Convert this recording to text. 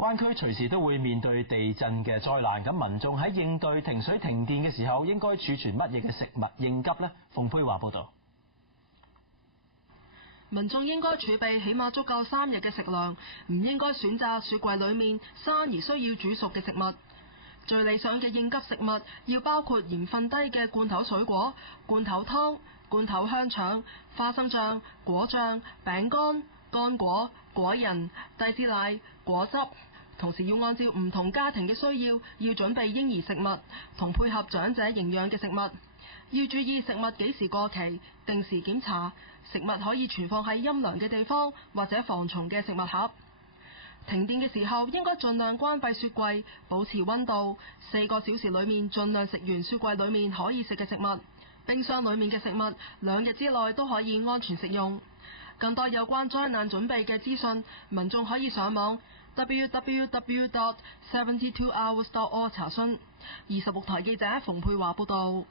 灣區隨時都會面對地震嘅災難，咁民眾喺應對停水停電嘅時候，應該儲存乜嘢嘅食物應急呢？馮佩華報道。民眾應該儲備起碼足夠3日嘅食糧，唔應該選擇雪櫃裏面生而需要煮熟嘅食物。最理想嘅應急食物要包括鹽分低嘅罐頭水果、罐頭湯、罐頭香腸、花生醬、果醬、餅乾、乾果、果仁、低脂奶、果汁。同時要按照唔同家庭嘅需要，要準備嬰兒食物同配合長者營養嘅食物。要注意食物幾時過期，定時檢查。食物可以存放喺陰涼嘅地方或者防蟲嘅食物盒。停電嘅時候應該盡量關閉雪櫃，保持溫度。4個小時裏面盡量食完雪櫃裏面可以食嘅食物，冰箱裏面嘅食物2日之內都可以安全食用。更多有關災難準備嘅資訊，民眾可以上網 www.72hours.org 查詢。26台記者馮佩華報道。